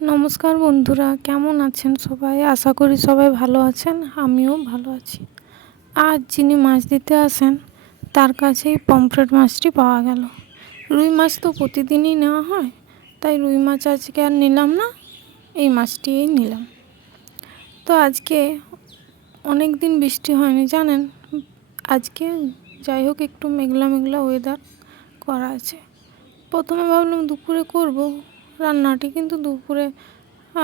নমস্কার বন্ধুরা, কেমন আছেন সবাই? আশা করি সবাই ভালো আছেন, আমিও ভালো আছি। আজ যিনি মাছ দিতে আসেন তার কাছেই পমফ্রেট মাছটি পাওয়া গেল। রুই মাছ তো প্রতিদিনই নেওয়া হয়, তাই রুই মাছ আজকে আর নিলাম না, এই মাছটিই নিলাম। তো আজকে অনেক দিন বৃষ্টি হয়নি জানেন, আজকে যাই হোক একটু মেঘলা মেঘলা ওয়েদার করা আছে। প্রথমে ভাবলাম দুপুরে করব রান্নাটি, কিন্তু দুপুরে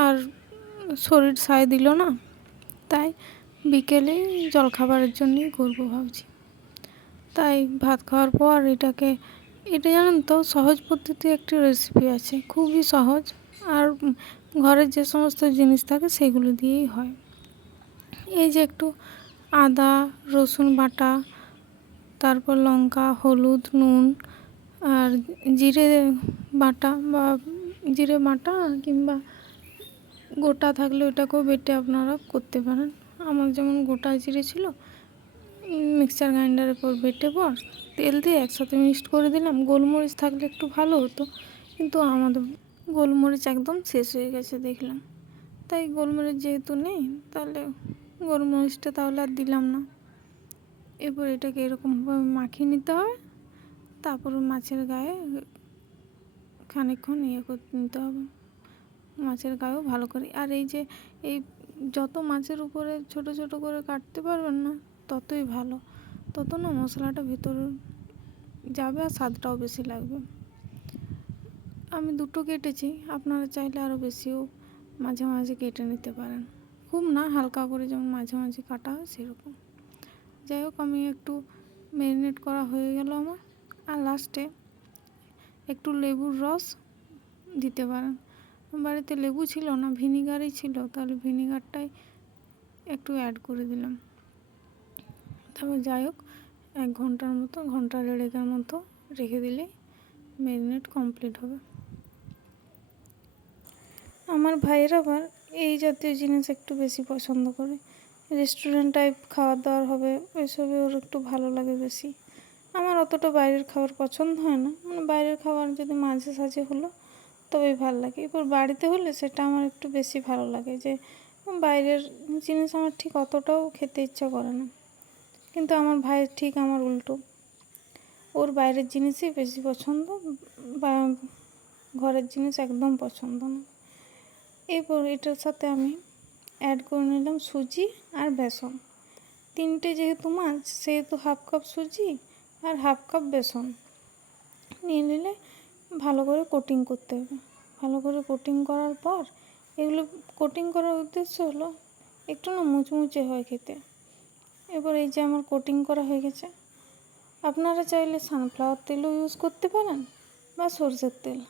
আর শরীর সায় দিল না, তাই বিকেলে জলখাবারের জন্যই করব ভাবছি। তাই ভাত খাওয়ার পর এটা জানেন তো, সহজ পদ্ধতি একটি রেসিপি আছে, খুবই সহজ, আর ঘরের যে সমস্ত জিনিস থাকে সেগুলো দিয়েই হয়। এই যে একটু আদা রসুন বাটা, তারপর লঙ্কা হলুদ নুন আর জিরে বাটা কিংবা গোটা থাকলে ওটাকেও বেটে আপনারা করতে পারেন। আমার যেমন গোটা জিরে ছিল, মিক্সচার গ্রাইন্ডারে বেটে তেল দিয়ে একসাথে মিক্সড করে দিলাম। গোলমরিচ থাকলে একটু ভালো হতো, কিন্তু আমাদের গোলমরিচ একদম শেষ হয়ে গেছে দেখলাম, তাই গোলমরিচ যেহেতু নেই তাহলে গোলমরিচটা তাহলে আর দিলাম না। এরপর এটাকে এরকমভাবে মাখিয়ে নিতে হবে, তারপর মাছের গায়ে খানিকক্ষণ করে নিতে হবে, মাছের গায়েও ভালো করে। আর এই যত মাছের উপরে ছোট ছোট করে কাটতে পারবেন না ততই ভালো, তত না মশলাটা ভেতরে যাবে আর স্বাদটাও বেশি লাগবে। আমি দুটো কেটেছি, আপনারা চাইলে আরও বেশিও মাঝে মাঝে কেটে নিতে পারেন, খুব না, হালকা করে যেমন মাঝে মাঝে কাটা হয় সেরকম। যাই হোক, আমি একটু ম্যারিনেট করা হয়ে গেল আমার। আর লাস্টে একটু লেবুর রস দিতে পারেন। বাড়িতে লেবু ছিল না, ভিনিগারই ছিল, তাহলে ভিনিগারটাই একটু অ্যাড করে দিলাম। তারপর যাই হোক, 1-1.5 ঘন্টার মতো রেখে দিলে ম্যারিনেট কমপ্লিট হবে। আমার ভাইয়ের আবার এই জাতীয় জিনিস একটু বেশি পছন্দ করে, রেস্টুরেন্ট টাইপ খাবার দাবার হবে ওইসবে ওর একটু ভালো লাগে বেশি। আমার অতটা বাইরের খাবার পছন্দ হয় না, মানে বাইরের খাবার যদি মাঝে সাঝে হলো তবেই ভালো লাগে। এরপর বাড়িতে হলে সেটা আমার একটু বেশি ভালো লাগে, যে বাইরের জিনিস আমার ঠিক অতটাও খেতে ইচ্ছা করে না। কিন্তু আমার ভাইয়ের ঠিক আমার উল্টো, ওর বাইরের জিনিসই বেশি পছন্দ, বা ঘরের জিনিস একদম পছন্দ না। এরপর এটার সাথে আমি অ্যাড করে নিলাম সুজি আর বেসন। তিনটে যেহেতু মাছ, সেহেতু 1/2 কাপ সুজি আর 1/2 কাপ বেসন নিয়ে নিলে ভালো করে কোটিং করতে হবে। ভালো করে কোটিং করার পর, এগুলো কোটিং করার উদ্দেশ্য হলো একটু না মুচমুচে হয় খেতে। এবার এই যে আমার কোটিং করা হয়ে গেছে, আপনারা চাইলে সানফ্লাওয়ার তেলও ইউজ করতে পারেন বা সরষের তেল,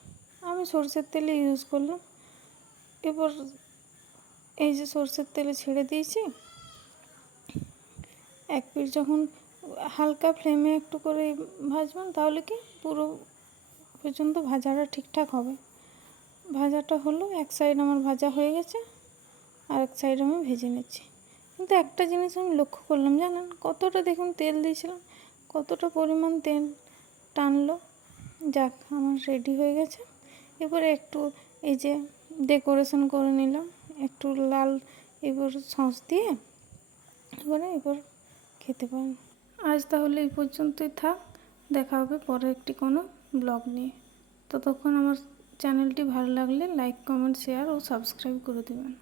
আমি সরষের তেলে ইউজ করলাম। এবার এই যে সরষের তেলে ছেড়ে দিয়েছি, এক পিঠ যখন হালকা ফ্লেমে একটু করে ভাজবেন, তাহলে কি পুরো পর্যন্ত ভাজাটা ঠিকঠাক হবে। ভাজাটা হলো, এক সাইড আমার ভাজা হয়ে গেছে, আর এক সাইড আমি ভেজে নিচ্ছি। কিন্তু একটা জিনিস আমি লক্ষ্য করলাম জানেন, কতটা দেখুন তেল দিয়েছিলাম, কতটা পরিমাণ তেল টানলো। যাক, আমার রেডি হয়ে গেছে। এবারে একটু এই যে ডেকোরেশন করে নিলাম, একটু লাল এবার সস দিয়ে, এবার খেতে পারেন। আজ তাহলে এই পর্যন্তই থাক, দেখা হবে পরে একটি কোনো ব্লগ নিয়ে। ততক্ষণ আমার চ্যানেলটি ভালো লাগলে লাইক কমেন্ট শেয়ার ও সাবস্ক্রাইব করে দেবেন।